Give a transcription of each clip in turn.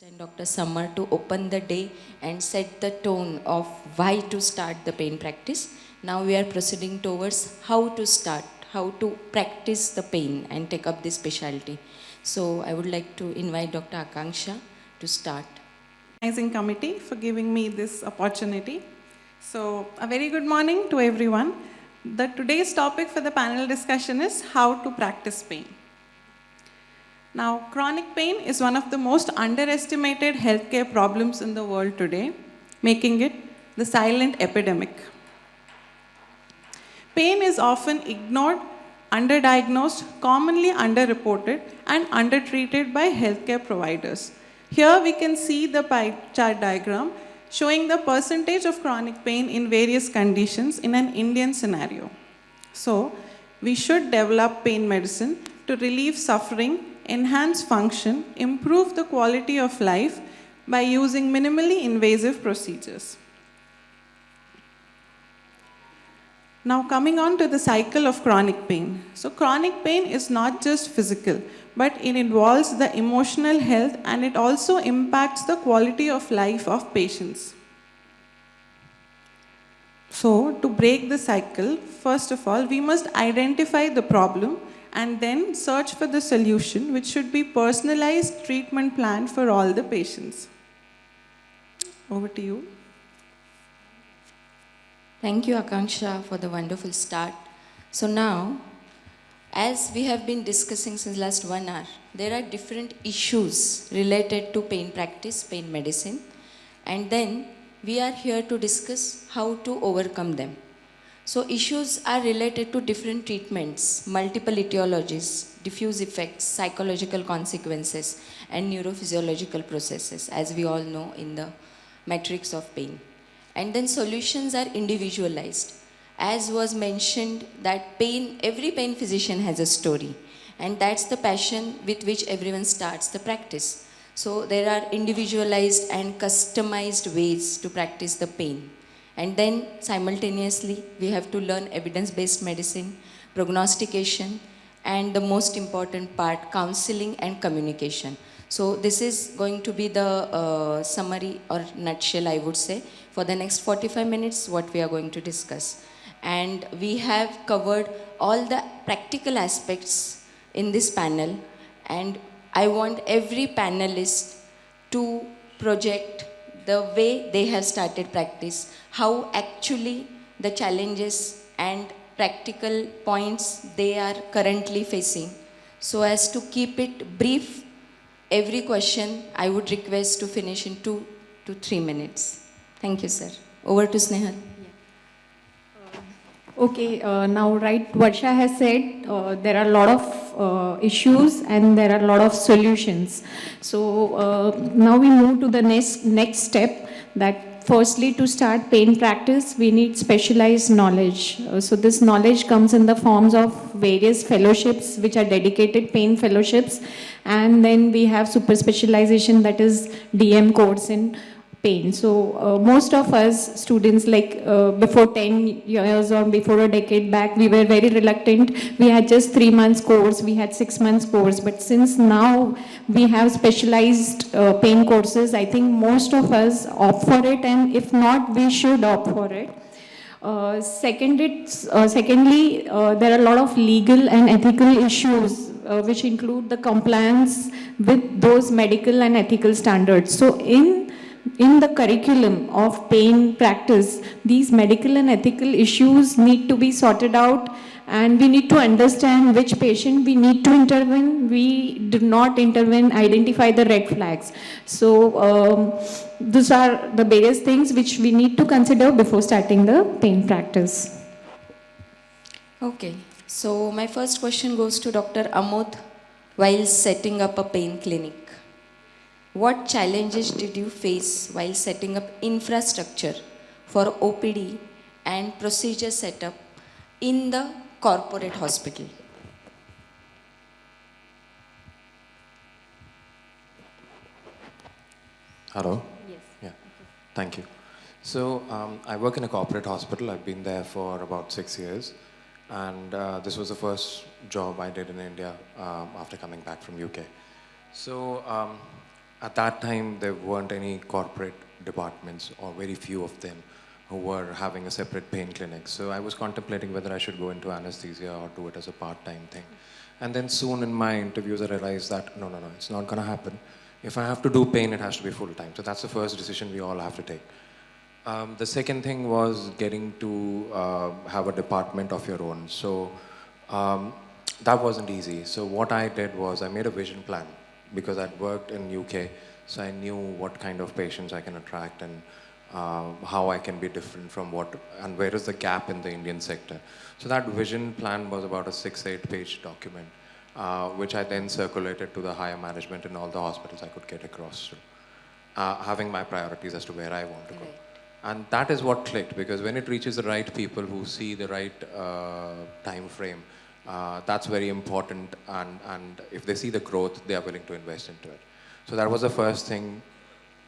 and Dr. Summer to open the day and set the tone of why to start the pain practice. Now we are proceeding towards how to start, how to practice the pain and take up this specialty. So I would like to invite Dr. Akanksha to start. Organizing committee for giving me this opportunity. So a very good morning to everyone. Today's topic for the panel discussion is how to practice pain. Now, chronic pain is one of the most underestimated healthcare problems in the world today, making it the silent epidemic. Pain is often ignored, underdiagnosed, commonly underreported, and undertreated by healthcare providers. Here we can see the pie chart diagram showing the percentage of chronic pain in various conditions in an Indian scenario. So, we should develop pain medicine to relieve suffering, enhance function, improve the quality of life by using minimally invasive procedures. Now coming on to the cycle of chronic pain. So chronic pain is not just physical, but it involves the emotional health and it also impacts the quality of life of patients. So to break the cycle, first of all, we must identify the problem and then search for the solution, which should be personalized treatment plan for all the patients. Over to you. Thank you, Akanksha, for the wonderful start. So now, as we have been discussing since last 1 hour, there are different issues related to pain practice, pain medicine, and then we are here to discuss how to overcome them. So issues are related to different treatments, multiple etiologies, diffuse effects, psychological consequences, and neurophysiological processes, as we all know in the matrix of pain. And then solutions are individualized. As was mentioned that pain, every pain physician has a story, and that's the passion with which everyone starts the practice. So there are individualized and customized ways to practice the pain. And then simultaneously, we have to learn evidence-based medicine, prognostication, and the most important part, counseling and communication. So this is going to be the summary or nutshell, I would say, for the next 45 minutes, what we are going to discuss. And we have covered all the practical aspects in this panel, and I want every panelist to project the way they have started practice, how actually the challenges and practical points they are currently facing. So as to keep it brief, every question I would request to finish in 2 to 3 minutes. Thank you, sir. Over to Snehal. Okay, now Varsha has said there are a lot of issues and there are a lot of solutions. So now we move to the next step, that firstly to start pain practice we need specialized knowledge. So this knowledge comes in the forms of various fellowships which are dedicated pain fellowships, and then we have super specialization, that is DM course in pain. So most of us students, like before 10 years or before a decade back, we were very reluctant. We had just 3 months course, we had 6 months course, but since now we have specialized pain courses, I think most of us opt for it, and if not, we should opt for it. Secondly, there are a lot of legal and ethical issues which include the compliance with those medical and ethical standards. So in the curriculum of pain practice, these medical and ethical issues need to be sorted out, and we need to understand which patient we need to intervene. We do not intervene, identify the red flags. So these are the various things which we need to consider before starting the pain practice. Okay, so my first question goes to Dr. Amod while setting up a pain clinic. What challenges did you face while setting up infrastructure for OPD and procedure setup in the corporate hospital? Hello? Yes. Yeah, thank you. So I work in a corporate hospital. I've been there for about 6 years. And this was the first job I did in India after coming back from UK. So at that time, there weren't any corporate departments, or very few of them, who were having a separate pain clinic. So I was contemplating whether I should go into anesthesia or do it as a part-time thing. And then soon in my interviews, I realized that, no, it's not going to happen. If I have to do pain, it has to be full-time. So that's the first decision we all have to take. The second thing was getting to have a department of your own. So that wasn't easy. So what I did was I made a vision plan, because I'd worked in UK, so I knew what kind of patients I can attract and how I can be different from what, and where is the gap in the Indian sector. So that vision plan was about a 6-8 page document, which I then circulated to the higher management in all the hospitals I could get across to, having my priorities as to where I want to go. And that is what clicked, because when it reaches the right people who see the right time frame, that's very important, and if they see the growth, they are willing to invest into it. So that was the first thing,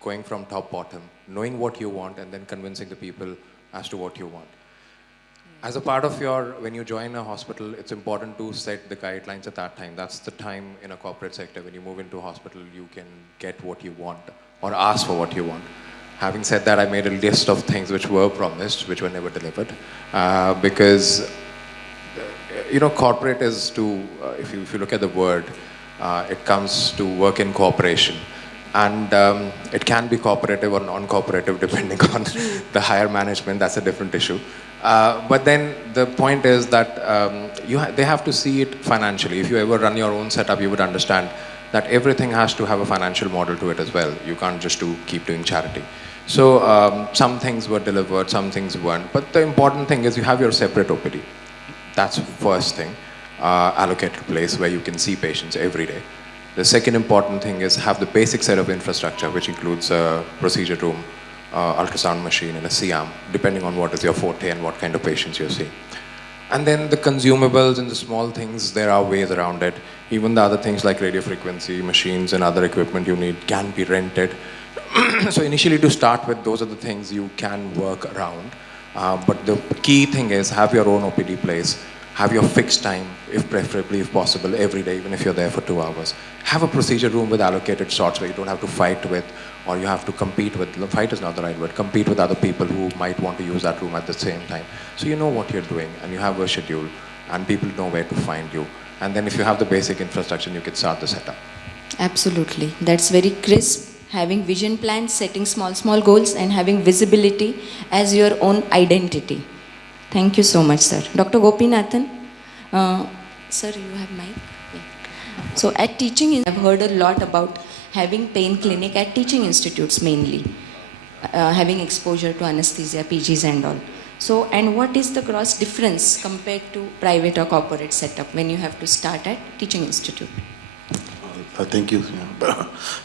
going from top bottom, knowing what you want and then convincing the people as to what you want. As a part of when you join a hospital, it's important to set the guidelines at that time. That's the time in a corporate sector, when you move into a hospital, you can get what you want or ask for what you want. Having said that, I made a list of things which were promised, which were never delivered, because corporate is to, if you look at the word, it comes to work in cooperation. And it can be cooperative or non-cooperative depending on the higher management. That's a different issue. But then the point is that they have to see it financially. If you ever run your own setup, you would understand that everything has to have a financial model to it as well. You can't just keep doing charity. So some things were delivered, some things weren't. But the important thing is you have your separate OPD. That's the first thing, allocated place where you can see patients every day. The second important thing is have the basic set of infrastructure, which includes a procedure room, ultrasound machine, and a C-arm, depending on what is your forte and what kind of patients you're seeing. And then the consumables and the small things, there are ways around it. Even the other things like radio frequency, machines, and other equipment you need can be rented. So initially, to start with, those are the things you can work around. But the key thing is have your own OPD place. Have your fixed time, preferably if possible, every day, even if you're there for 2 hours. Have a procedure room with allocated slots where you don't have to fight with, or you have to compete with, fight is not the right word, compete with other people who might want to use that room at the same time. So you know what you're doing, and you have a schedule, and people know where to find you. And then if you have the basic infrastructure, you can start the setup. Absolutely. That's very crisp. Having vision plans, setting small goals, and having visibility as your own identity. Thank you so much, sir. Dr. Gopinathan, sir, you have mic? Yeah. So at teaching, I've heard a lot about having pain clinic at teaching institutes mainly, having exposure to anesthesia, PGs and all. So, and what is the gross difference compared to private or corporate setup when you have to start at teaching institute? Thank you.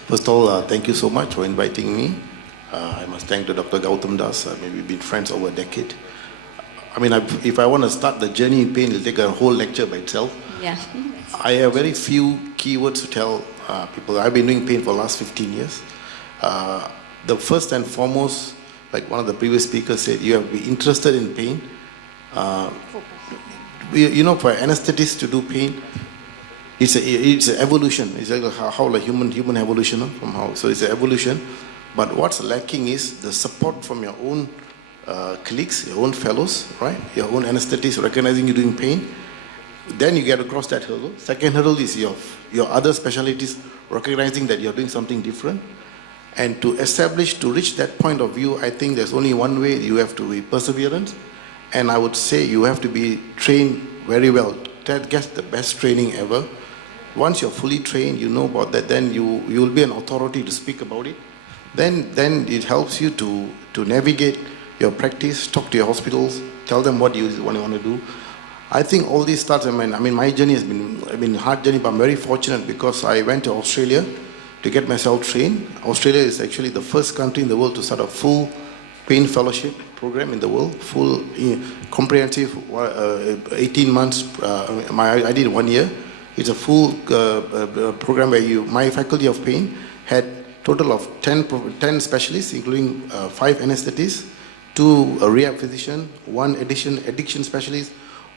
First of all, thank you so much for inviting me. I must thank Dr. Gautam Das. We've been friends over a decade. I mean, if I want to start the journey in pain, it'll take a whole lecture by itself. Yeah. I have very few keywords to tell people. I've been doing pain for the last 15 years. The first and foremost, like one of the previous speakers said, you have to be interested in pain. For anesthetists to do pain, it's an evolution. It's like how human evolution from how. So it's an evolution. But what's lacking is the support from your own colleagues, your own fellows, right? Your own anesthetists recognizing you doing pain. Then you get across that hurdle. Second hurdle is your other specialties recognizing that you're doing something different. And to reach that point of view, I think there's only one way. You have to be perseverance. And I would say you have to be trained very well. That gets the best training ever. Once you're fully trained, you know about that, then you will be an authority to speak about it. Then it helps you to navigate your practice, talk to your hospitals, tell them what you want to do. I think all these starts, my journey has been a hard journey, but I'm very fortunate because I went to Australia to get myself trained. Australia is actually the first country in the world to start a full pain fellowship program in the world, full comprehensive 18 months. I did 1 year. It's a full program where my faculty of pain had total of 10 specialists, including 5 anesthetists, 2 rehab physicians, 1 addiction specialist,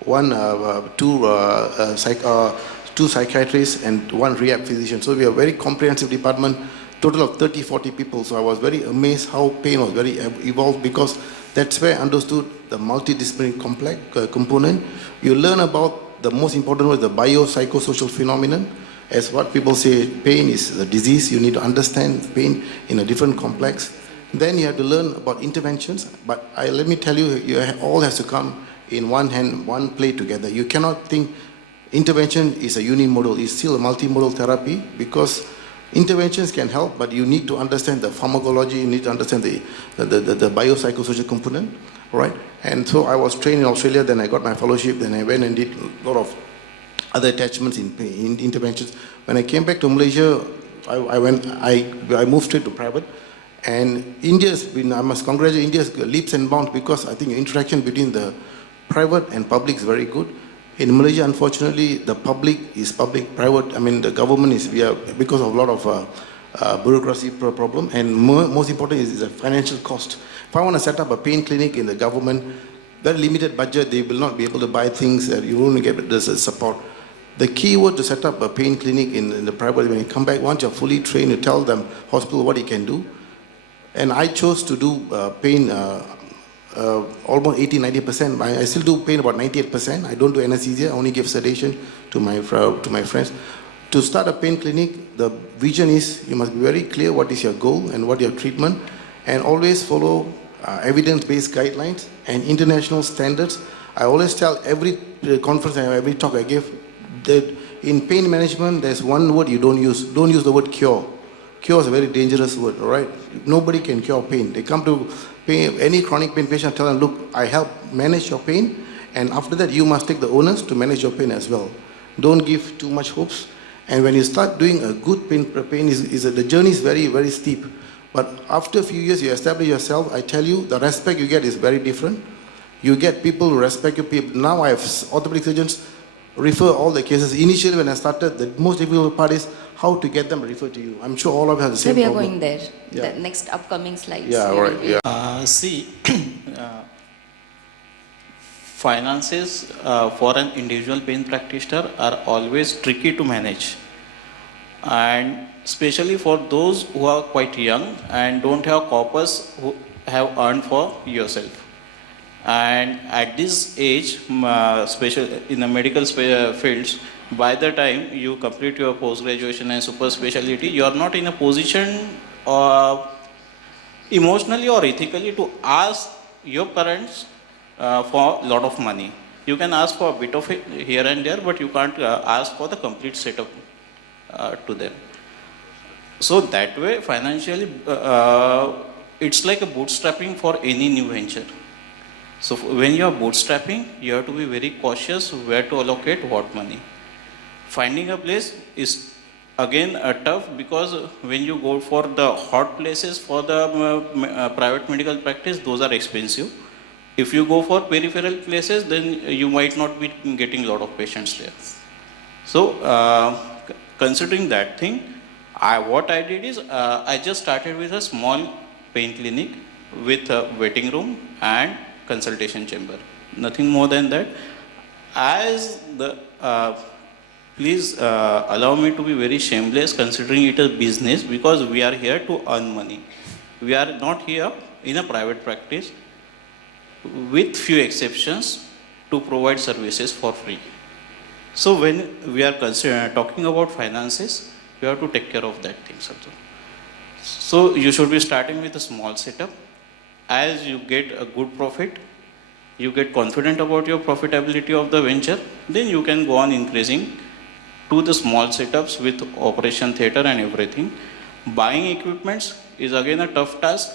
2 psychiatrists, and 1 rehab physician. So we have a very comprehensive department total of 30, 40 people. So I was very amazed how pain was very evolved, because that's where I understood the multidisciplinary component. You learn about the most important one, the biopsychosocial phenomenon. As what people say, pain is a disease. You need to understand pain in a different complex. Then you have to learn about interventions. But let me tell you, all has to come in one hand, one plate together. You cannot think intervention is a unimodal. It's still a multimodal therapy, because interventions can help, but you need to understand the pharmacology, you need to understand the biopsychosocial component, right? And so I was trained in Australia, then I got my fellowship, then I went and did a lot of other attachments in interventions. When I came back to Malaysia, I moved straight to private. And India's been, I must congratulate India's leaps and bounds, because I think interaction between the private and public is very good. In Malaysia, unfortunately, the public is public, private, I mean the government is, because of a lot of bureaucracy problem, and most important is the financial cost. If I want to set up a pain clinic in the government, very limited budget, they will not be able to buy things, you won't get this support. The key word to set up a pain clinic in the private, when you come back, once you're fully trained, you tell them, hospital, what you can do. And I chose to do pain almost 80-90%. I still do pain about 98%. I don't do anesthesia, I only give sedation to my friends. To start a pain clinic, the vision is you must be very clear what is your goal and what your treatment, and always follow evidence-based guidelines and international standards. I always tell every conference and every talk I give that in pain management, there's one word you don't use. Don't use the word cure. Cure is a very dangerous word, all right? Nobody can cure pain. They come to pain, any chronic pain patient, tell them, look, I help manage your pain, and after that you must take the onus to manage your pain as well. Don't give too much hopes. And when you start doing a good pain the journey is very, very steep. But after a few years, you establish yourself, I tell you, the respect you get is very different. You get people who respect you. Now I have orthopedic surgeons refer all the cases. Initially when I started, the most difficult part is how to get them referred to you. I'm sure all of you have the same problem. So we are going there. Yeah. The next upcoming slides. Yeah, right. Yeah. Finances for an individual pain practitioner are always tricky to manage, and especially for those who are quite young and don't have corpus who have earned for yourself. And at this age, especially in the medical fields, by the time you complete your post-graduation and super specialty, you are not in a position emotionally or ethically to ask your parents for a lot of money. You can ask for a bit of it here and there, but you can't ask for the complete setup to them. So that way, financially, it's like a bootstrapping for any new venture. So when you are bootstrapping, you have to be very cautious where to allocate what money. Finding a place is again tough, because when you go for the hot places for the private medical practice, those are expensive. If you go for peripheral places, then you might not be getting a lot of patients there. So considering that thing, what I did is I just started with a small pain clinic with a waiting room and consultation chamber. Nothing more than that. As the please allow me to be very shameless, considering it a business, because we are here to earn money. We are not here in a private practice, with few exceptions, to provide services for free. So when we are talking about finances, you have to take care of that things also. So you should be starting with a small setup. As you get a good profit, you get confident about your profitability of the venture, then you can go on increasing to the small setups with operation theater and everything. Buying equipments is again a tough task.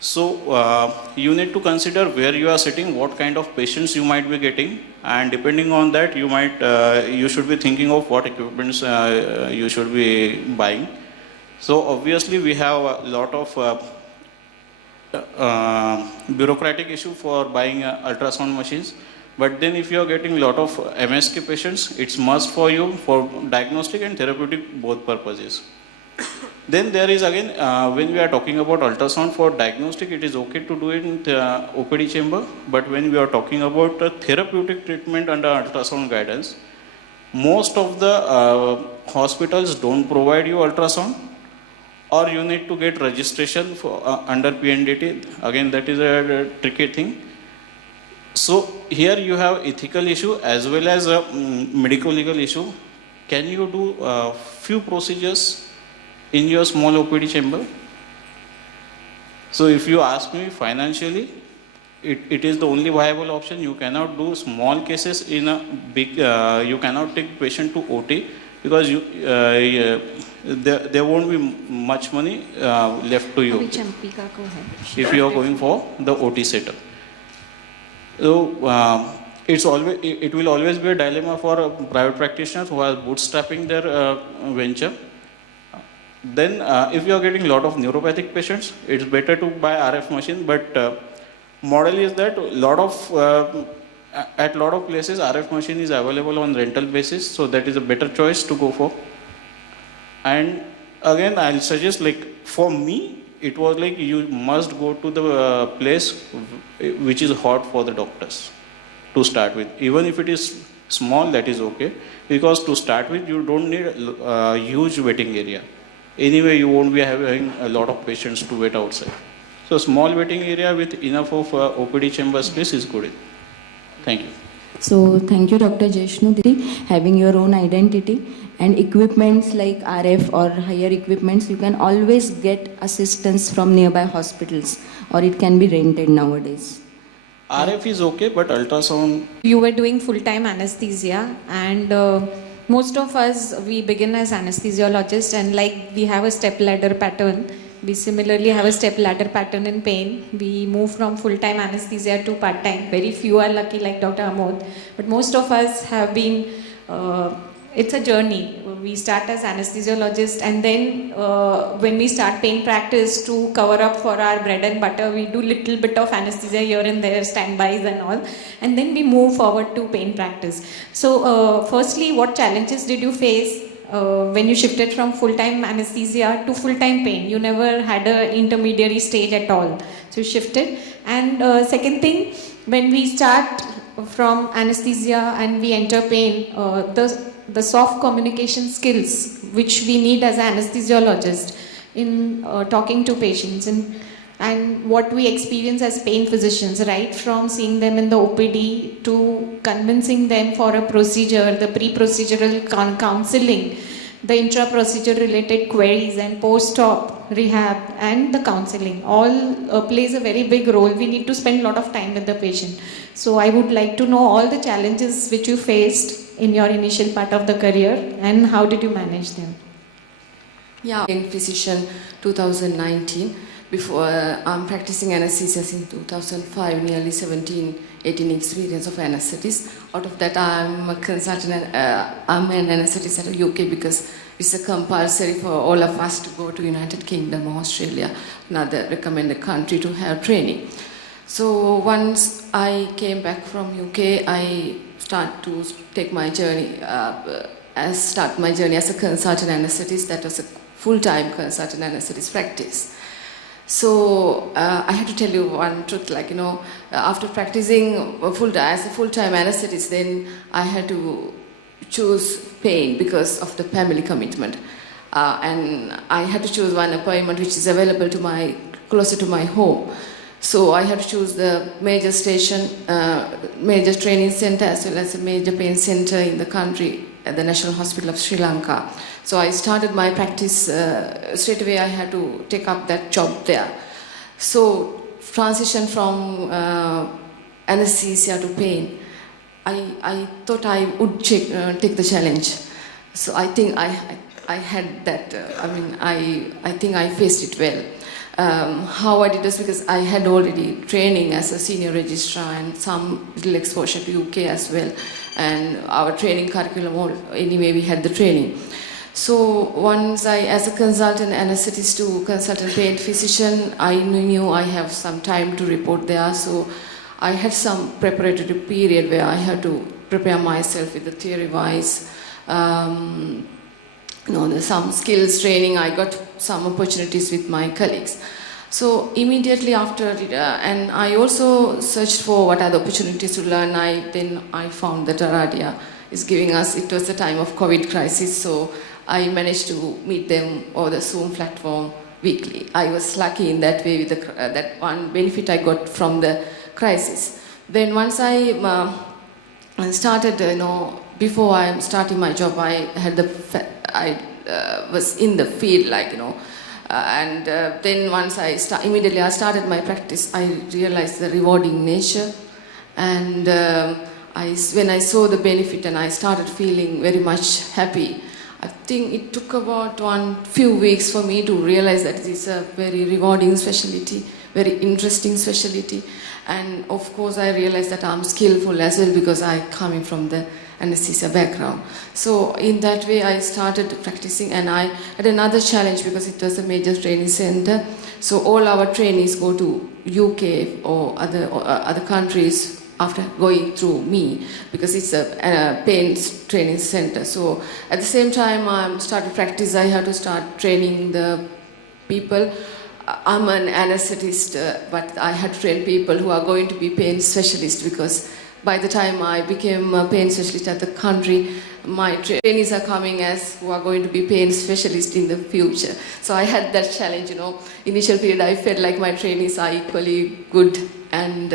So you need to consider where you are sitting, what kind of patients you might be getting, and depending on that, you should be thinking of what equipments you should be buying. So obviously we have a lot of bureaucratic issue for buying ultrasound machines. But then if you are getting a lot of MSK patients, it's must for you for diagnostic and therapeutic both purposes. Then there is again, when we are talking about ultrasound for diagnostic, it is okay to do it in the OPD chamber. But when we are talking about therapeutic treatment under ultrasound guidance, most of the hospitals don't provide you ultrasound, or you need to get registration for under PNDT. Again, that is a tricky thing. So here you have ethical issue as well as a medical legal issue. Can you do few procedures in your small OPD chamber? So if you ask me financially, it is the only viable option. You cannot do small cases in a big, you cannot take patient to OT because there won't be much money left to you if you are going for the OT setup. So it will always be a dilemma for private practitioners who are bootstrapping their venture. Then if you are getting a lot of neuropathic patients, it's better to buy RF machine, but model is that at lot of places RF machine is available on rental basis, so that is a better choice to go for. And again, I'll suggest, like for me, it was like you must go to the place which is hot for the doctors to start with. Even if it is small, that is okay, because to start with you don't need a huge waiting area. Anyway, you won't be having a lot of patients to wait outside. So small waiting area with enough of OPD chamber space is good. Thank you. So thank you, Dr. Jeshnu, having your own identity and equipments like RF or higher equipments, you can always get assistance from nearby hospitals, or it can be rented nowadays. RF is okay, but ultrasound. You were doing full-time anesthesia, and most of us, we begin as anesthesiologists, and like we have a step ladder pattern. We similarly have a step ladder pattern in pain. We move from full-time anesthesia to part-time. Very few are lucky like Dr. Amod, but most of us have been, it's a journey. We start as anesthesiologists, and then when we start pain practice, to cover up for our bread and butter, we do little bit of anesthesia here and there, standbys and all, and then we move forward to pain practice. So firstly, what challenges did you face when you shifted from full-time anesthesia to full-time pain? You never had an intermediary stage at all, so you shifted. And second thing, when we start from anesthesia and we enter pain, the soft communication skills which we need as an anesthesiologist in talking to patients, and what we experience as pain physicians, right from seeing them in the OPD to convincing them for a procedure, the pre-procedural counseling, the intra-procedure related queries, and post-op rehab and the counseling, all plays a very big role. We need to spend a lot of time with the patient. So I would like to know all the challenges which you faced in your initial part of the career, and how did you manage them? Yeah, in physician 2019. Before I'm practicing anesthesia in 2005, nearly 18 experience of anesthetist. Out of that, I'm a consultant. I'm an anesthetist at the UK because it's a compulsory for all of us to go to United Kingdom or Australia, another recommended country, to have training. So once I came back from UK, I start to take my journey. Start my journey as a consultant anesthetist. That was a full-time consultant anesthetist practice. So I have to tell you one truth, like, after practicing as a full-time anesthetist, then I had to choose pain because of the family commitment. And I had to choose one appointment which is available to closer to my home. So I had to choose the major station, major training center, as well as a major pain center in the country, at the National Hospital of Sri Lanka. So I started my practice straight away. I had to take up that job there. So transition from anesthesia to pain, I thought I would take the challenge. So I think I had that. I think I faced it well. How I did this, because I had already training as a senior registrar and some little exposure to UK as well, and our training curriculum, anyway we had the training. So once as a consultant anesthetist to consultant pain physician, I knew I have some time to report there, so I had some preparatory period where I had to prepare myself with the theory wise. There's some skills training. I got some opportunities with my colleagues. So immediately after, and I also searched for what are the opportunities to learn. Then I found that Daradia is giving us. It was the time of COVID crisis, so I managed to meet them over the Zoom platform weekly. I was lucky in that way with that one benefit I got from the crisis. Then once I started, before I am starting my job, I was in the field, and then once immediately I started my practice, I realized the rewarding nature, and when I saw the benefit and I started feeling very much happy. I think it took about few weeks for me to realize that it is a very rewarding specialty, very interesting specialty, and of course I realized that I'm skillful as well because I coming from the anesthesia background. So in that way I started practicing, and I had another challenge because it was a major training center. So all our trainees go to UK or other countries after going through me, because it's a pain training center. So at the same time I started practice, I had to start training the people. I'm an anesthetist, but I had to train people who are going to be pain specialists, because by the time I became a pain specialist at the country, my trainees are coming as who are going to be pain specialists in the future. So I had that challenge, Initial period I felt like my trainees are equally good, and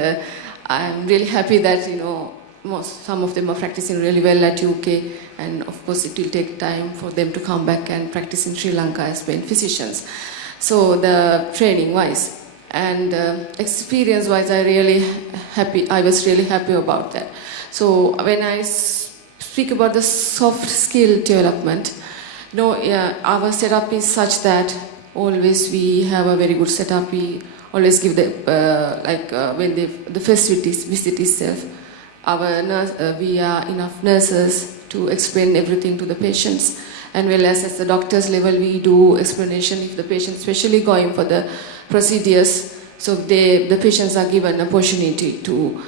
I'm really happy that, some of them are practicing really well at UK, and of course it will take time for them to come back and practice in Sri Lanka as pain physicians. So the training wise and experience wise, I was really happy about that. So when I speak about the soft skill development, our setup is such that always we have a very good setup. We always give when the first visit itself, we are enough nurses to explain everything to the patients, and well as at the doctor's level we do explanation if the patient especially going for the procedures. So the patients are given an opportunity to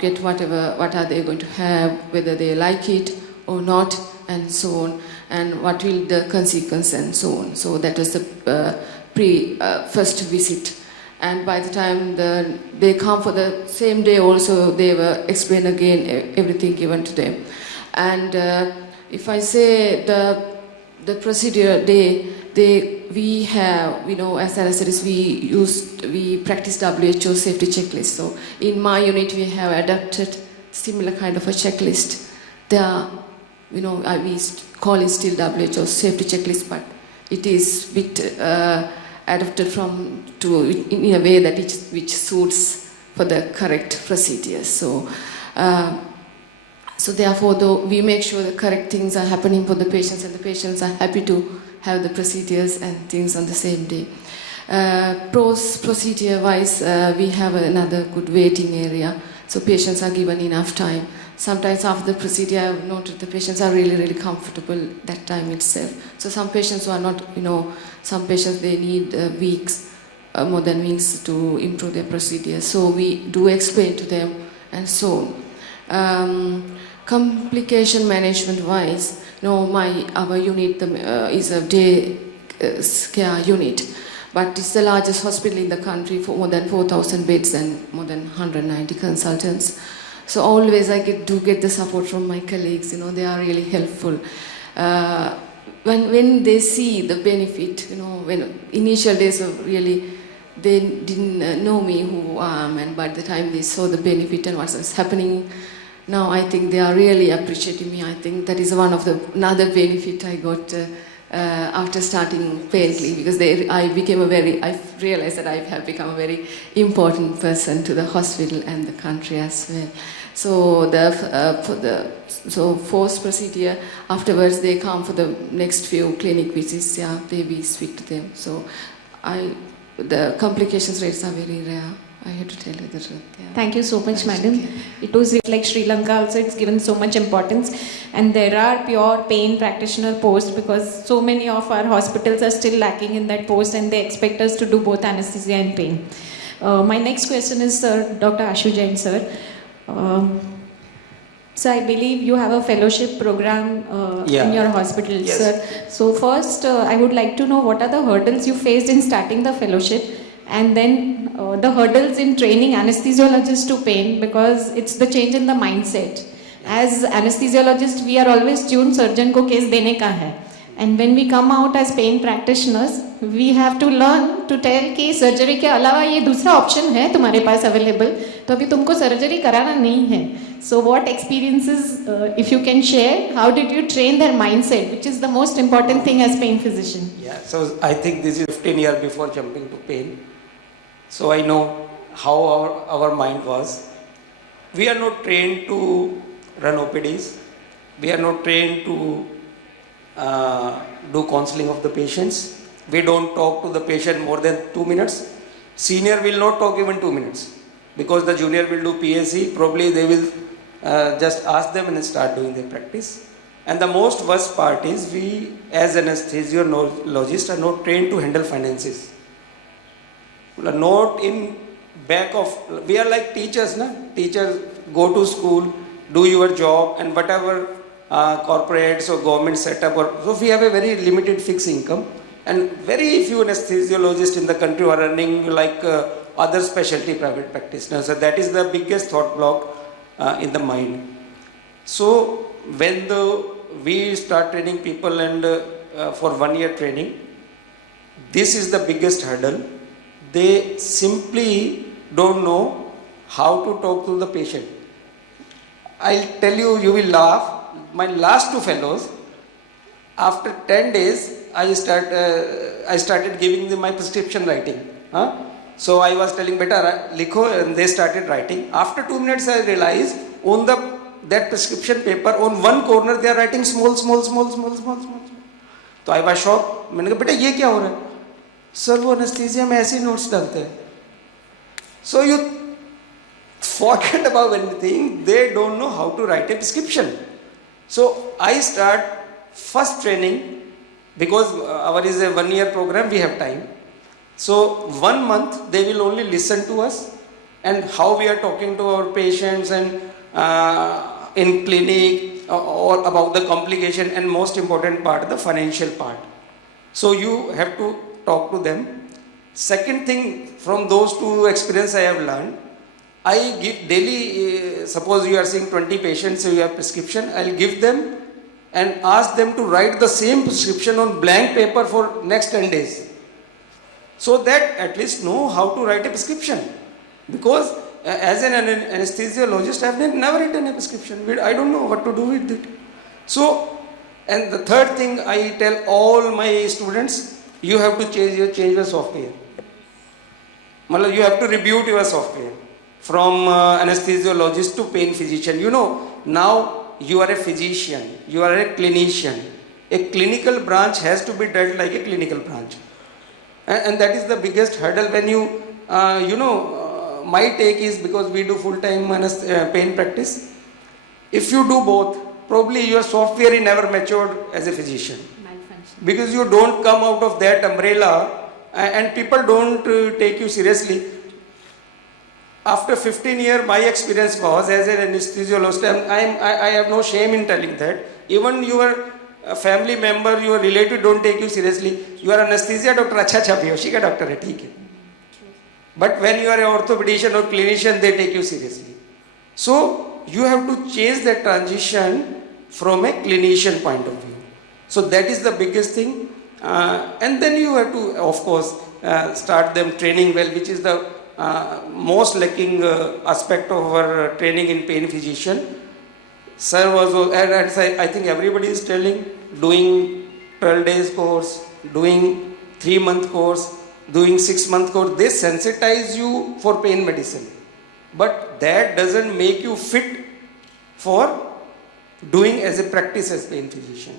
get what are they going to have, whether they like it or not, and so on, and what will the consequence and so on. So that was the first visit. And by the time they come for the same day also, they will explain again everything given to them. And if I say the procedure day, we have, as anesthetists, we practice WHO safety checklist. So in my unit we have adapted similar kind of a checklist. There, we call it still WHO safety checklist, but it is bit adapted in a way that which suits for the correct procedures. So therefore, we make sure the correct things are happening for the patients, and the patients are happy to have the procedures and things on the same day. Procedure-wise, we have another good waiting area, so patients are given enough time. Sometimes after the procedure, I have noted the patients are really, really comfortable that time itself. So some patients who are not, some patients they need weeks, more than weeks to improve their procedure. So we do explain to them and so on. Complication management wise, our unit is a day care unit, but it's the largest hospital in the country for more than 4,000 beds and more than 190 consultants. So always I do get the support from my colleagues, they are really helpful. When they see the benefit, when initial days of really, they didn't know me who I am, and by the time they saw the benefit and what's happening, now I think they are really appreciating me. I think that is another benefit I got after starting pain clinic, because I realized that I have become a very important person to the hospital and the country as well. So post procedure afterwards they come for the next few clinic visits. Yeah, we speak to them. So the complications rates are very rare. I had to tell you the truth. Yeah. Thank you so much, madam. It was like Sri Lanka also, it's given so much importance, and there are pure pain practitioner posts, because so many of our hospitals are still lacking in that post, and they expect us to do both anesthesia and pain. My next question is Dr. Ashu Jain, sir. So I believe you have a fellowship program in your hospital, yes, sir. So first, I would like to know what are the hurdles you faced in starting the fellowship, and then the hurdles in training anesthesiologists to pain, because it's the change in the mindset. As anesthesiologists, we are always tuned surgeon ko case dene ka hai, And when we come out as pain practitioners, we have to learn to tell कि surgery के अलावा ये दूसरा option है तुम्हारे पास available, तो अभी तुमको सर्जरी कराना नहीं है. So what experiences, if you can share, how did you train their mindset, which is the most important thing as pain physician? Yeah, so I think this is 15 years before jumping to pain. So I know how our mind was. We are not trained to run OPDs. We are not trained to do counseling of the patients. We don't talk to the patient more than 2 minutes. Senior will not talk even 2 minutes because the junior will do PSC. Probably they will just ask them and start doing their practice. And the most worst part is we as anesthesiologists are not trained to handle finances. We are not in back of, we are like teachers, na? Teachers go to school, do your job, and whatever corporates or government setup, so we have a very limited fixed income, and very few anesthesiologists in the country are running like other specialty private practitioners. So that is the biggest thought block in the mind. So when we start training people and for 1 year training, this is the biggest hurdle. They simply don't know how to talk to the patient. I'll tell you, you will laugh. My last 2 fellows, after 10 days, I started giving them my prescription writing. So I was telling, beta, likho, and they started writing. After 2 minutes, I realized on that prescription paper, on one corner, they are writing small. So I was shocked. मैंने कहा, बेटा ये क्या हो रहा है? Sir वो anaesthesia में ऐसे नोट्स डालते हैं. So you forget about anything. They don't know how to write a prescription. So I start first training because our is a 1 year program. We have time. So 1 month they will only listen to us and how we are talking to our patients and in clinic or about the complication and most important part, the financial part. So you have to talk to them. Second thing, from those 2 experiences I have learned, I give daily, suppose you are seeing 20 patients, so you have prescription, I'll give them and ask them to write the same prescription on blank paper for next 10 days. So that at least know how to write a prescription. Because as an anesthesiologist, I have never written a prescription. I don't know what to do with it. So, and the third thing I tell all my students, you have to change your software. You have to reboot your software. From anesthesiologist to pain physician. You know, now you are a physician, you are a clinician. A clinical branch has to be dealt like a clinical branch. And that is the biggest hurdle when you, my take is because we do full-time pain practice. If you do both, probably your software is never matured as a physician. Because you don't come out of that umbrella and people don't take you seriously. After 15 years, my experience was as an anesthesiologist, I have no shame in telling that. Even your family member, your relative don't take you seriously. You are anesthesia doctor, acha behoshi ka doctor hai, theek hai. But when you are an orthopedician or clinician, they take you seriously. So you have to change that transition from a clinician point of view. So that is the biggest thing. And then you have to, of course, start them training well, which is the most lacking aspect of our training in pain physician. Sir was, and I think everybody is telling, doing 12 days course, doing 3-month course, doing 6-month course, they sensitize you for pain medicine. But that doesn't make you fit for doing as a practice as pain physician.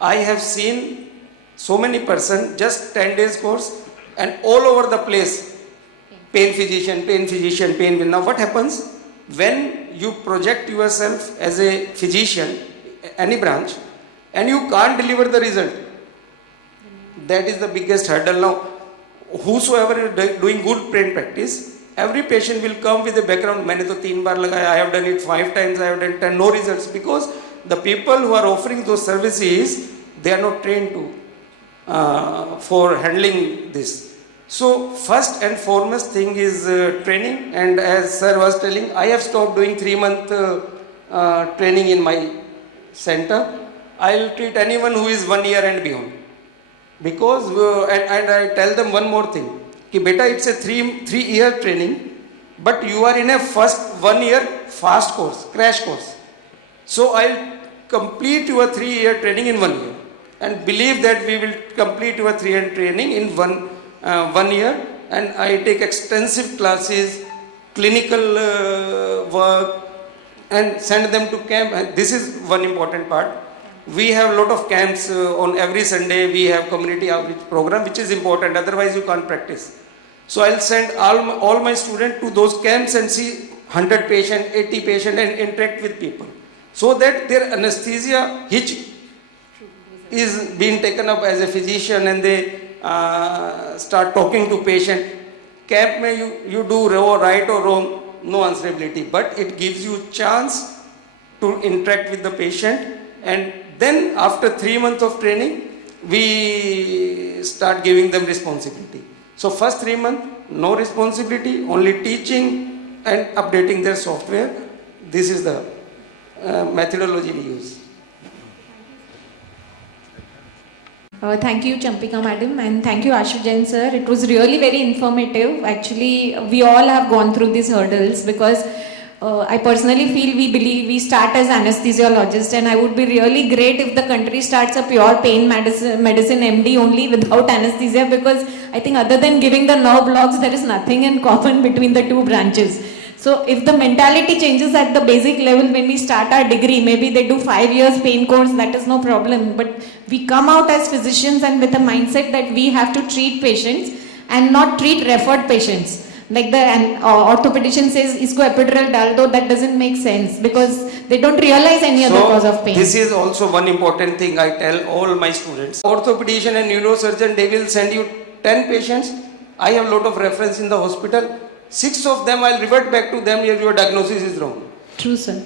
I have seen so many persons, just 10 days course, and all over the place, pain physician. Now what happens when you project yourself as a physician, any branch, and you can't deliver the result? That is the biggest hurdle. Now, whosoever is doing good pain practice, every patient will come with a background. मैंने तो 3 बार लगाया, I have done it 5 times, I have done 10, no results, because the people who are offering those services, they are not trained to for handling this. So first and foremost thing is training, and as sir was telling, I have stopped doing 3-month training in my center. I'll treat anyone who is 1 year and beyond. Because, and I tell them one more thing, कि beta it's a three-year training, but you are in a first 1 year fast course, crash course. So I'll complete your 3-year training in 1 year. And believe that we will complete your 3-year training in one year. And I take extensive classes, clinical work, and send them to camp. And this is one important part. We have a lot of camps on every Sunday. We have community outreach program, which is important. Otherwise, you can't practice. So I'll send all my students to those camps and see 100 patients, 80 patients, and interact with people, so that their anesthesia hitch is being taken up as a physician, and they start talking to patient. Camp mein you do right or wrong, no answerability, but it gives you chance to interact with the patient. And then after 3 months of training, we start giving them responsibility. So first 3 months, no responsibility, only teaching and updating their software. This is the methodology we use. Thank you, Champika madam, and thank you, Ashu Jain sir. It was really very informative. Actually, we all have gone through these hurdles, because I personally feel we start as anesthesiologists, and I would be really great if the country starts a pure pain medicine MD only without anesthesia, because I think other than giving the nerve blocks, there is nothing in common between the two branches. So if the mentality changes at the basic level when we start our degree, maybe they do 5 years pain course, that is no problem. But we come out as physicians and with a mindset that we have to treat patients and not treat referred patients. Like the orthopedician says, isko epidural dal do, that doesn't make sense, because they don't realize any other cause of pain. This is also one important thing I tell all my students. Orthopedician and neurosurgeon, they will send you 10 patients. I have a lot of reference in the hospital. 6 of them, I'll revert back to them, your diagnosis is wrong. True, sir.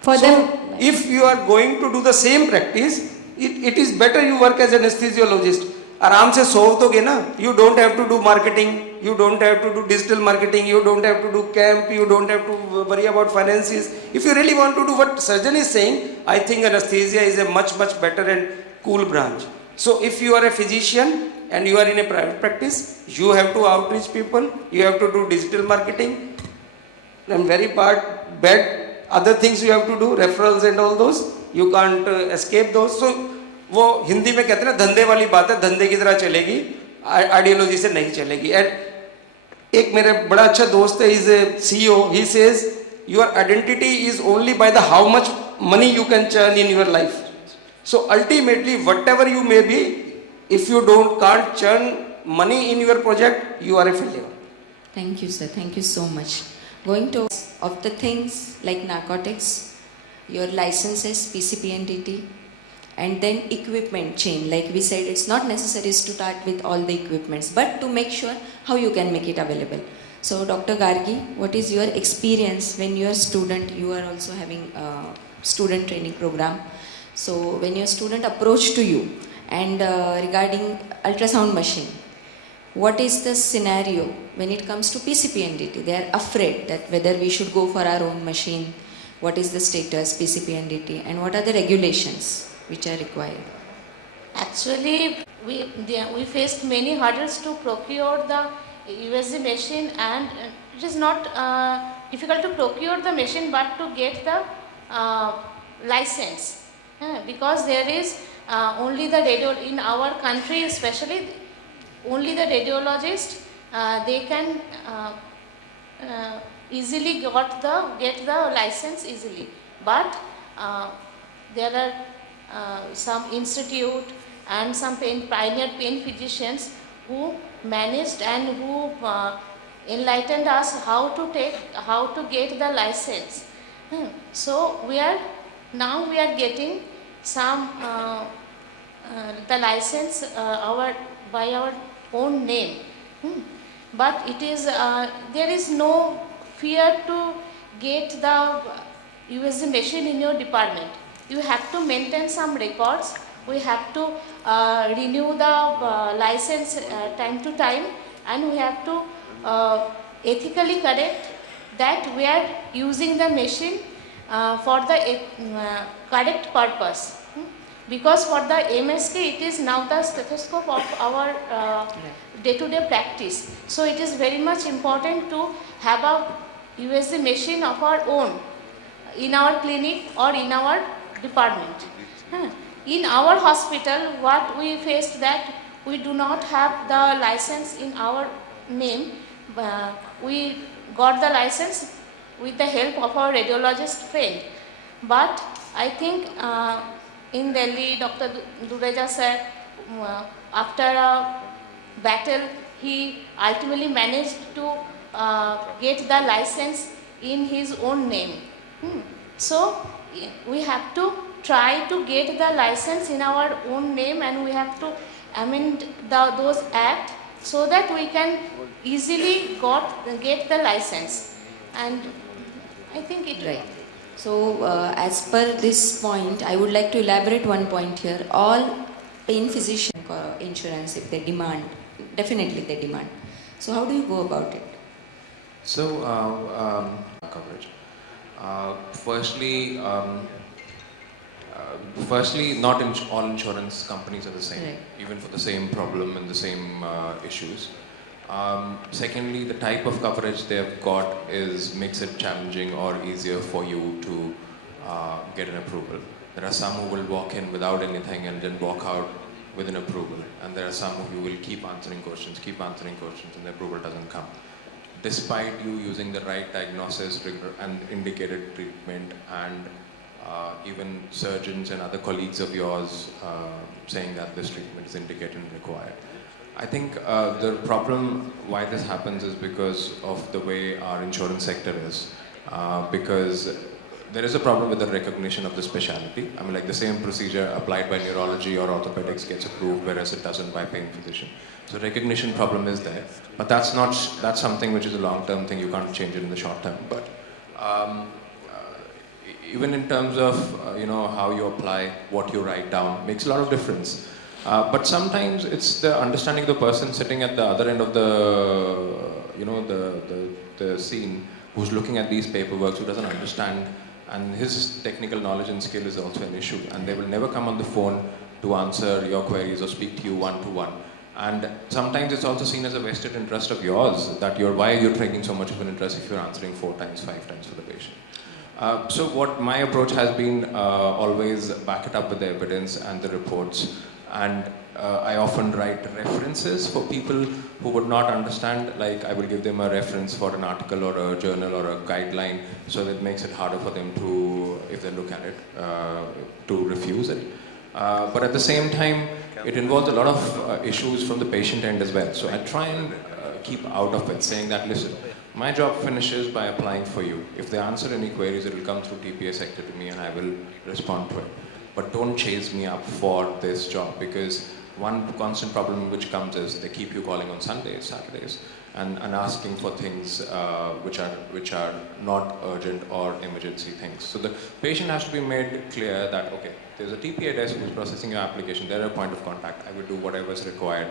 For them, if you are going to do the same practice, it is better you work as an anesthesiologist. आराम से सोओगे ना. You don't have to do marketing, you don't have to do digital marketing, you don't have to do camp, you don't have to worry about finances. If you really want to do what surgeon is saying, I think anesthesia is a much better and cool branch. So if you are a physician and you are in a private practice, you have to outreach people, you have to do digital marketing, and very bad other things you have to do, referrals and all those. You can't escape those. So वो हिंदी में कहते हैं ना, धंधे वाली बात है, धंधे की तरह चलेगी, आइडियोलॉजी से नहीं चलेगी. एंड एक मेरे बड़ा अच्छा दोस्त है, is a CEO, he says your identity is only by the how much money you can churn in your life. So ultimately whatever you may be, if you can't churn money in your project, you are a failure. Thank you, sir. Thank you so much. Going to of the things like narcotics, your licenses, PCP&DT, and then equipment chain. Like we said, it's not necessary to start with all the equipments, but to make sure how you can make it available. So Dr. Gargi, what is your experience when you are student, you are also having a student training program. So when your student approached to you and regarding ultrasound machine, what is the scenario when it comes to PCP&DT? They are afraid that whether we should go for our own machine, what is the status PCP&DT, and what are the regulations which are required? Actually, we faced many hurdles to procure the USG machine, and it is not difficult to procure the machine, but to get the license, because there is only the in our country especially, only the radiologist they can easily get the license easily, but there are some institute and some pioneer pain physicians who managed and who enlightened us how to get the license. So we are getting some the license by our own name, but it is there is no fear to get the USG machine in your department. You have to maintain some records. We have to renew the license time to time, and we have to ethically correct that we are using the machine for the correct purpose. Because for the MSK, it is now the stethoscope of our day-to-day practice. So it is very much important to have a USG machine of our own in our clinic or in our department. In our hospital, what we faced that we do not have the license in our name. We got the license with the help of our radiologist friend. But I think in Delhi, Dr. Daradia sir, after a battle, he ultimately managed to get the license in his own name. So we have to try to get the license in our own name, and we have to amend those acts so that we can easily get the license. And I think it Right. So, as per this point, I would like to elaborate one point here. All pain physician insurance, if they demand, definitely they demand. So, how do you go about it? So, coverage. Firstly, not all insurance companies are the same, Right. even for the same problem and the same issues. Secondly, the type of coverage they've got makes it challenging or easier for you to get an approval. There are some who will walk in without anything and then walk out with an approval, and there are some who will keep answering questions, and the approval doesn't come. Despite you using the right diagnosis and indicated treatment, and even surgeons and other colleagues of yours saying that this treatment is indicated and required. I think the problem why this happens is because of the way our insurance sector is. Because there is a problem with the recognition of the specialty. I mean, like the same procedure applied by neurology or orthopedics gets approved, whereas it doesn't by pain physician. So recognition problem is there, but that's something which is a long-term thing. You can't change it in the short term. But even in terms of how you apply, what you write down, makes a lot of difference. But sometimes it's the understanding of the person sitting at the other end of the scene, who's looking at these paperwork, who doesn't understand, and his technical knowledge and skill is also an issue, and they will never come on the phone to answer your queries or speak to you one-to-one. And sometimes it's also seen as a vested interest of yours, that why are you taking so much of an interest if you're answering 4 times, 5 times for the patient. So what my approach has been, always back it up with the evidence and the reports. And I often write references for people who would not understand, like I will give them a reference for an article or a journal or a guideline, so that it makes it harder for them to, if they look at it, to refuse it. But at the same time, it involves a lot of issues from the patient end as well. So I try and keep out of it, saying that, listen, my job finishes by applying for you. If they answer any queries, it will come through TPA sector to me and I will respond to it. But don't chase me up for this job, because one constant problem which comes is they keep you calling on Sundays, Saturdays, and asking for things which are not urgent or emergency things. So the patient has to be made clear that, okay, there's a TPA desk who's processing your application, they're a point of contact, I will do whatever is required.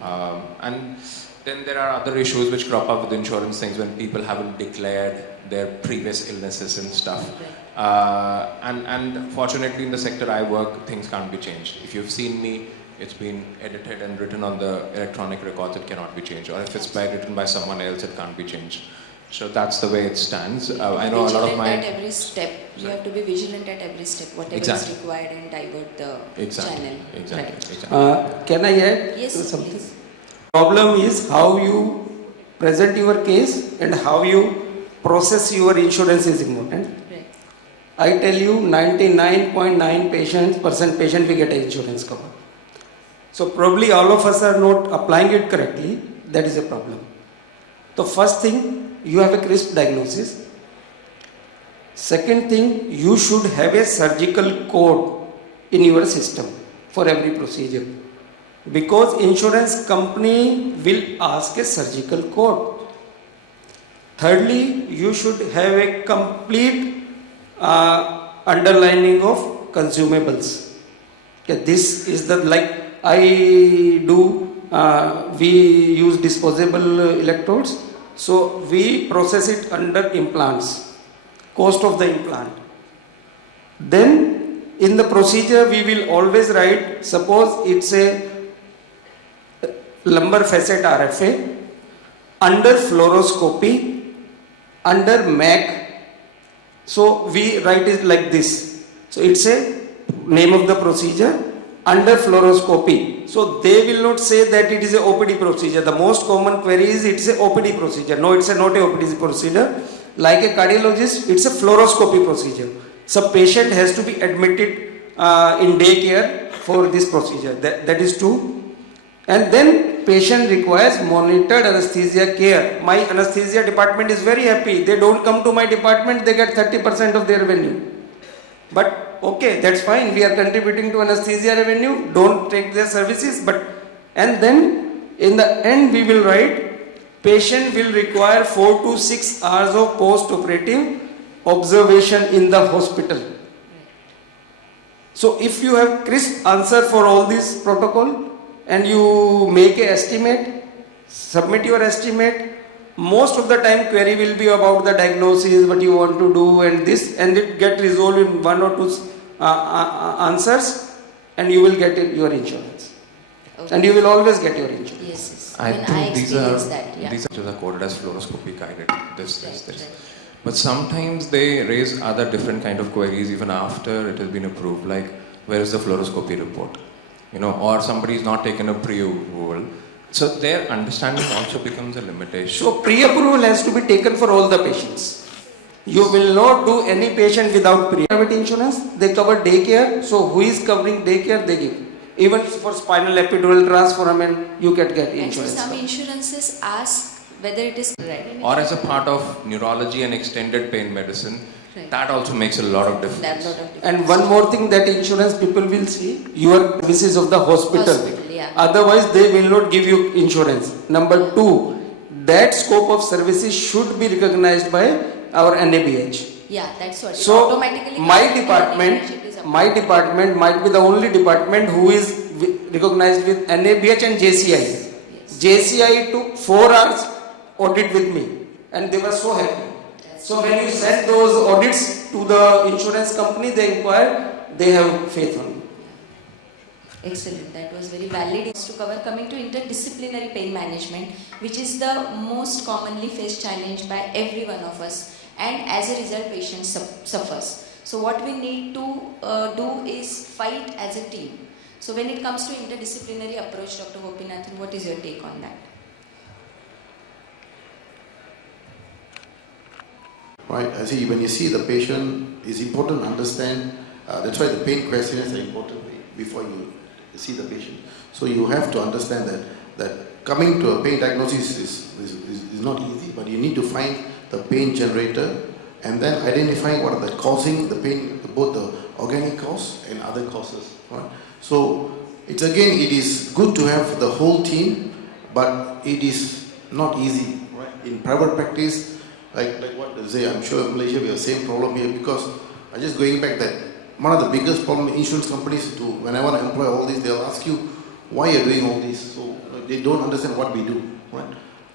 And then there are other issues which crop up with insurance things when people haven't declared their previous illnesses and stuff. And fortunately in the sector I work, things can't be changed. If you've seen me, it's been edited and written on the electronic records, it cannot be changed. Or if it's written by someone else, it can't be changed. So that's the way it stands. I know a lot of my... Vigilant at every step. You have to be vigilant at every step, whatever is required, and divert the channel. Exactly. Can I add Yes, something? please. Problem is how you present your case and how you process your insurance is important. Right. I tell you 99.9% patient we get insurance cover. So probably all of us are not applying it correctly. That is a problem. The first thing, you have a crisp diagnosis. Second thing, you should have a surgical code in your system for every procedure. Because insurance company will ask a surgical code. Thirdly, you should have a complete underlining of consumables. Okay, this is the, like I do, we use disposable electrodes, so we process it under implants, cost of the implant. Then in the procedure we will always write, suppose it's a lumbar facet RFA, under fluoroscopy, under MAC. So we write it like this. So it's a name of the procedure, under fluoroscopy. So they will not say that it is a OPD procedure. The most common query is it's a OPD procedure. No, it's not a OPD procedure. Like a cardiologist, it's a fluoroscopy procedure. So patient has to be admitted in daycare for this procedure. That is true. And then patient requires monitored anesthesia care. My anesthesia department is very happy. They don't come to my department, they get 30% of their revenue. But okay, that's fine. We are contributing to anesthesia revenue. Don't take their services. And then in the end we will write, patient will require 4 to 6 hours of post-operative observation in the hospital. So if you have crisp answer for all this protocol and you make an estimate, submit your estimate, most of the time query will be about the diagnosis, what you want to do and this, and it get resolved in 1 or 2 answers, and you will get your insurance. Okay. And you will always get your insurance. Yes. I think these are coded as fluoroscopy guided. This. But sometimes they raise other different kind of queries even after it has been approved, like where is the fluoroscopy report? Or somebody is not taken a pre-approval. So their understanding also becomes a limitation. So pre-approval has to be taken for all the patients. You will not do any patient without private insurance. They cover daycare. So who is covering daycare, they give. Even for spinal epidural transforamen, you can get insurance. And some insurances ask whether it is right. Or as a part of neurology and extended pain medicine, that also makes a lot of difference. And one more thing that insurance people will see, your services of the hospital. Otherwise, they will not give you insurance. Number 2, that scope of services should be recognized by our NABH. Yeah, that's what. So, my department might be the only department who is recognized with NABH and JCI. Yes. JCI took 4 hours audit with me, and they were so happy. So when you send those audits to the insurance company, they inquire, they have faith on you. Excellent. That was very valid to cover. Coming to interdisciplinary pain management, which is the most commonly faced challenge by every one of us, and as a result, patient suffers. So what we need to do is fight as a team. So when it comes to interdisciplinary approach, Dr. Gopinathan, what is your take on that? Right, I see when you see the patient, it's important to understand, that's why the pain questionnaires are important before you see the patient. So you have to understand that coming to a pain diagnosis is not easy, but you need to find the pain generator and then identifying what are the causing the pain, both the organic cause and other causes. Right? So it is good to have the whole team, but it is not easy. Right? In private practice, like what they say, I'm sure in Malaysia we have the same problem here, because I'm just going back that one of the biggest problems insurance companies do, when I want to employ all this, they'll ask you why you're doing all this. So they don't understand what we do. Right?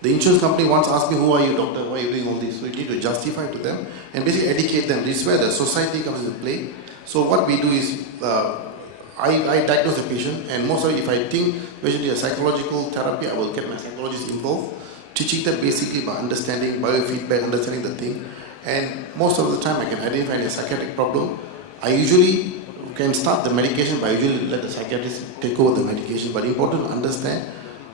The insurance company once asked me, who are you, doctor, why are you doing all this? So you need to justify to them and basically educate them. This is where the society comes into play. So what we do is, I diagnose the patient, and most of it, if I think patient needs a psychological therapy, I will get my psychologist involved, teaching them basically by understanding biofeedback, understanding the thing. And most of the time I can identify a psychiatric problem. I usually can start the medication, but I usually let the psychiatrist take over the medication. But important to understand,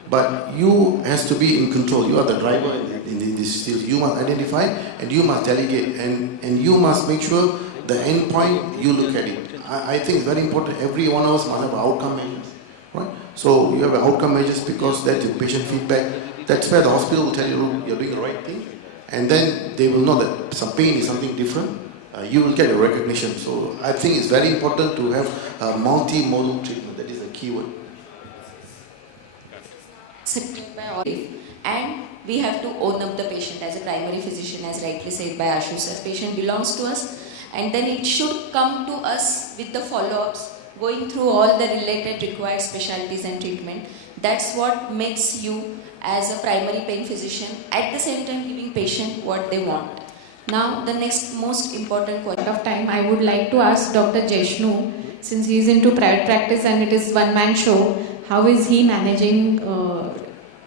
but you has to be in control. You are the driver in this field. You must identify and you must delegate, and you must make sure the end point, you look at it. I think it's very important. Every one of us must have outcome measures, right? So you have outcome measures because that's your patient feedback. That's where the hospital will tell you you're doing the right thing, and then they will know that some pain is something different. You will get a recognition. So I think it's very important to have a multimodal treatment. That is the key word. And we have to own up the patient as a primary physician, as rightly said by Ashu sir. Patient belongs to us, and then it should come to us with the follow-ups, going through all the related required specialties and treatment. That's what makes you as a primary pain physician, at the same time giving patient what they want. Now, the next most important question. Of time, I would like to ask Dr. Jeshnu, since he is into private practice and it is one-man show, how is he managing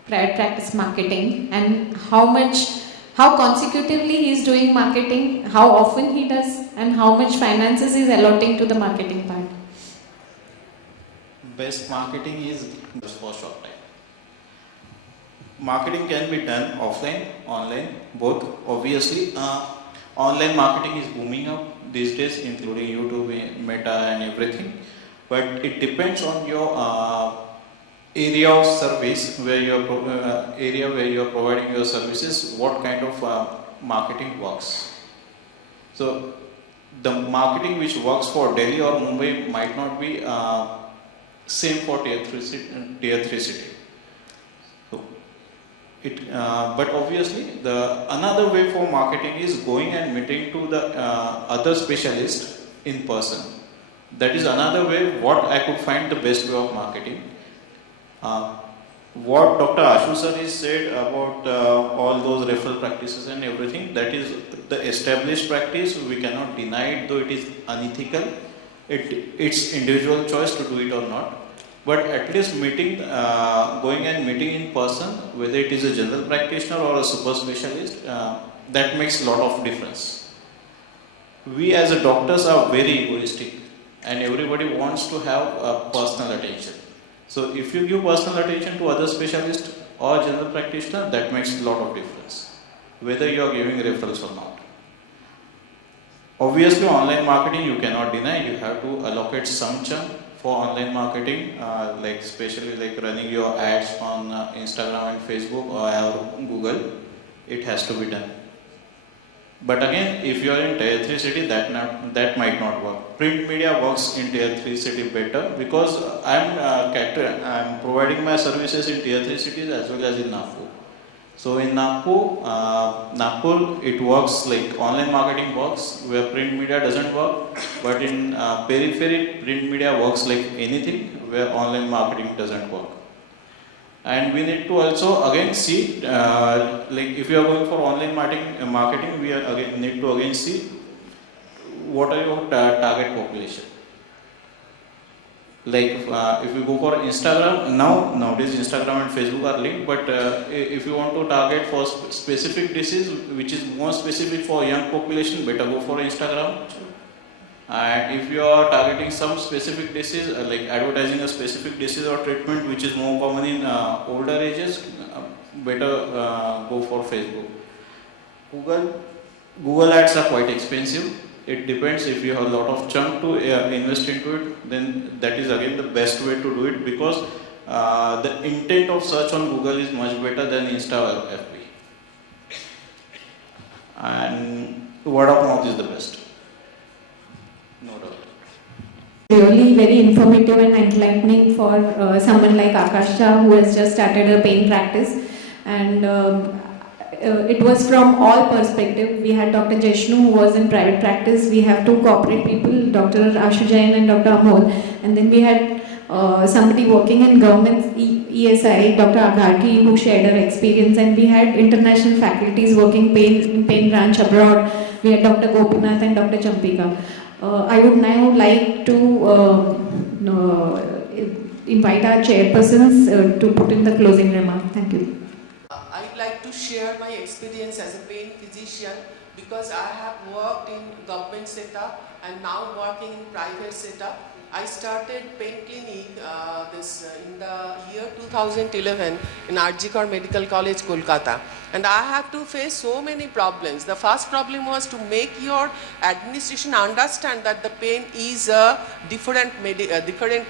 private practice marketing, and how consecutively he is doing marketing, how often he does, and how much finances he is allotting to the marketing part? Best marketing is just for short time. Marketing can be done offline, online, both. Obviously, online marketing is booming up these days, including YouTube, Meta, and everything. But it depends on your area of service, where area where you are providing your services, what kind of marketing works. So, the marketing which works for Delhi or Mumbai might not be same for tier 3 city. So, but obviously, another way for marketing is going and meeting to the other specialist in person. That is another way what I could find the best way of marketing. What Dr. Ashu sir has said about all those referral practices and everything, that is the established practice. We cannot deny it, though it is unethical. It's individual choice to do it or not. But at least going and meeting in person, whether it is a general practitioner or a super specialist, that makes a lot of difference. We as a doctors are very egoistic, and everybody wants to have personal attention. So if you give personal attention to other specialist or general practitioner, that makes a lot of difference, whether you are giving referrals or not. Obviously, online marketing you cannot deny. You have to allocate some chunk for online marketing, like especially like running your ads on Instagram and Facebook or Google. It has to be done. But again, if you are in tier 3 city, that might not work. Print media works in tier 3 city better, because I'm providing my services in tier 3 cities as well as in Nagpur. So in Nagpur it works, like online marketing works where print media doesn't work, but in periphery print media works like anything where online marketing doesn't work. And we need to also again see, like if you are going for online marketing, we need to again see what are your target population. Like if you go for Instagram, nowadays Instagram and Facebook are linked, but if you want to target for specific disease which is more specific for young population, better go for Instagram. And if you are targeting some specific disease, like advertising a specific disease or treatment which is more common in older ages, better go for Facebook. Google ads are quite expensive. It depends. If you have a lot of chunk to invest into it, then that is again the best way to do it, because the intent of search on Google is much better than Insta or FB. And word of mouth is the best. No doubt. Really very informative and enlightening for someone like Akash Shah, who has just started a pain practice, and it was from all perspective. We had Dr. Jeshnu, who was in private practice. We have two corporate people, Dr. Ashu Jain and Dr. Amol, and then we had somebody working in government ESI, Dr. Agarthi, who shared her experience, and we had international faculties working pain branch abroad. We had Dr. Gopinath and Dr. Champika. I would now like to invite our chairpersons to put in the closing remark. Thank you. I'd like to share my experience as a pain physician, because I have worked in government setup and now working in private setup. I started pain clinic in the year 2011 in RGKR Medical College, Kolkata. And I have to face so many problems. The first problem was to make your administration understand that the pain is a different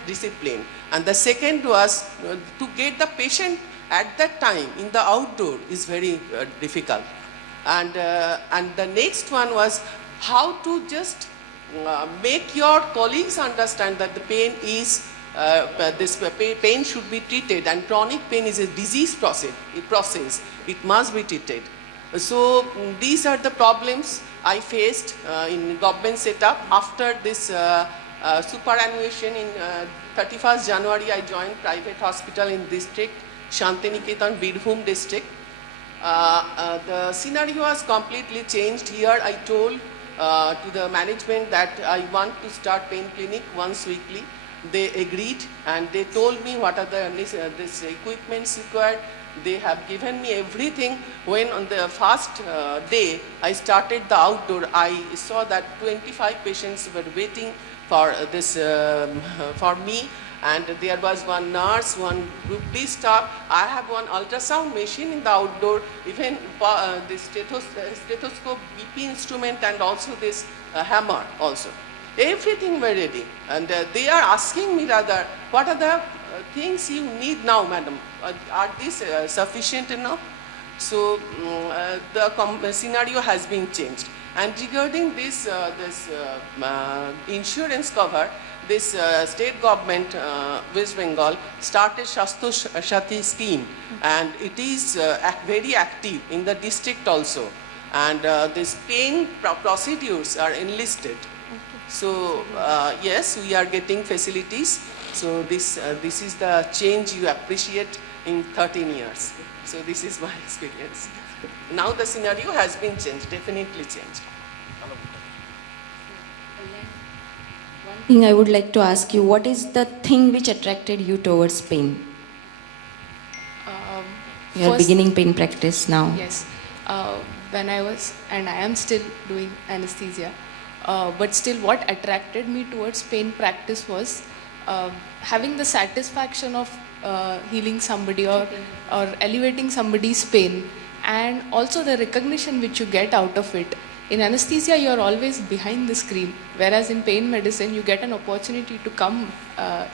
discipline. And the second was to get the patient at that time in the outdoor is very difficult. And the next one was how to just make your colleagues understand that the pain is, pain should be treated, and chronic pain is a disease process. It must be treated. So these are the problems I faced in government setup. After this superannuation in 31st January, I joined private hospital in district Shantiniketan, Birbhum district. The scenario was completely changed. Here I told to the management that I want to start pain clinic once weekly. They agreed and they told me what are the this equipments required. They have given me everything. When on the first day I started the outdoor, I saw that 25 patients were waiting for this for me, and there was one nurse, one group D staff. I have one ultrasound machine in the outdoor, even this stethoscope, BP instrument, and also this hammer also. Everything were ready, and they are asking me rather, what are the things you need now, madam? Are these sufficient enough? So the scenario has been changed. And regarding this insurance cover, this state government, West Bengal, started Shastro Shati scheme, and it is very active in the district also. And these pain procedures are enlisted. So yes, we are getting facilities. So this is the change you appreciate in 13 years. So this is my experience. Now the scenario has been changed, definitely changed. One thing I would like to ask you, what is the thing which attracted you towards pain? You are beginning pain practice now. Yes. When I was, and I am still doing anesthesia, but still what attracted me towards pain practice was having the satisfaction of healing somebody or elevating somebody's pain, and also the recognition which you get out of it. In anesthesia, you are always behind the screen, whereas in pain medicine, you get an opportunity to come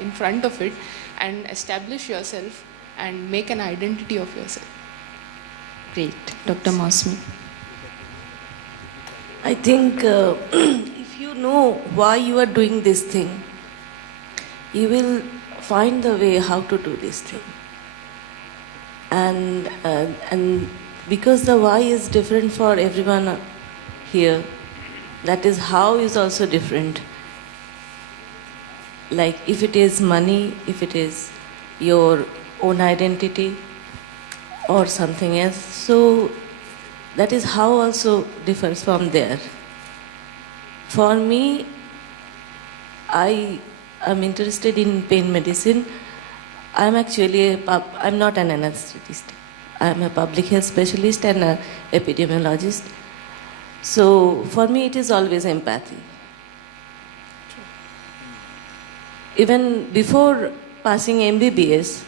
in front of it and establish yourself and make an identity of yourself. Great. Dr. Mosmi. I think if you know why you are doing this thing, you will find the way how to do this thing. And because the why is different for everyone here, that is how is also different. Like if it is money, if it is your own identity or something else, so that is how also differs from there. For me, I am interested in pain medicine. I'm actually I'm not an anesthetist. I'm a public health specialist and an epidemiologist. So for me, it is always empathy. Even before passing MBBS,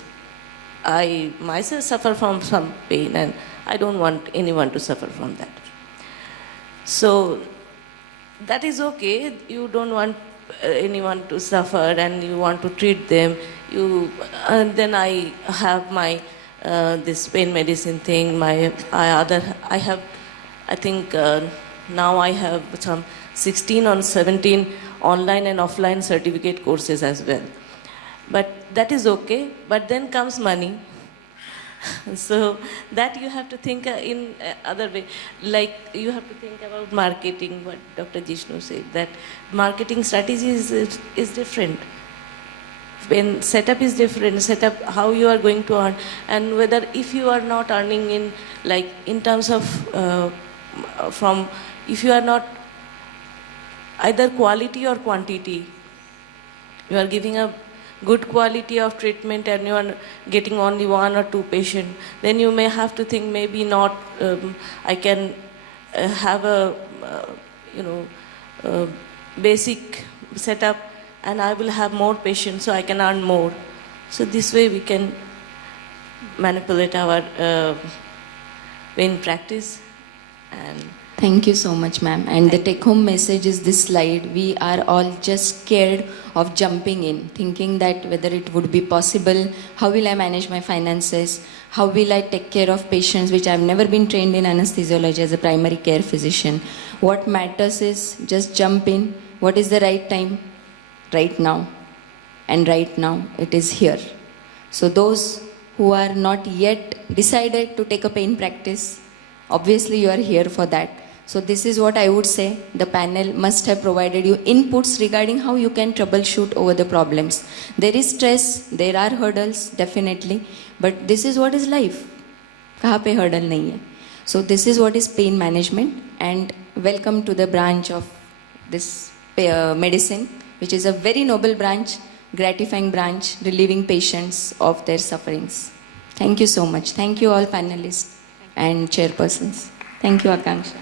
I myself suffer from some pain, and I don't want anyone to suffer from that. So that is okay. You don't want anyone to suffer, and you want to treat them. And then I have my this pain medicine thing. I think now I have some 16 or 17 online and offline certificate courses as well. But that is okay. But then comes money. So that you have to think in other way. Like you have to think about marketing, what Dr. Jishnu said, that marketing strategy is different. When setup is different, setup how you are going to earn, and whether if you are not earning in, like in terms of from, if you are not either quality or quantity, you are giving a good quality of treatment and you are getting only 1 or 2 patients, then you may have to think maybe not, I can have a basic setup and I will have more patients so I can earn more. So this way we can manipulate our pain practice. And thank you so much, ma'am. And the take-home message is this slide. We are all just scared of jumping in, thinking that whether it would be possible, how will I manage my finances, how will I take care of patients, which I've never been trained in anesthesiology as a primary care physician. What matters is just jump in. What is the right time? Right now. And right now, it is here. So those who are not yet decided to take a pain practice, obviously you are here for that. So this is what I would say. The panel must have provided you inputs regarding how you can troubleshoot over the problems. There is stress, there are hurdles, definitely. But this is what is life. कहाँ पे hurdle नहीं है. So this is what is pain management, and welcome to the branch of this medicine, which is a very noble branch, gratifying branch, relieving patients of their sufferings. Thank you so much. Thank you all panelists and chairpersons. Thank you, Akanksha.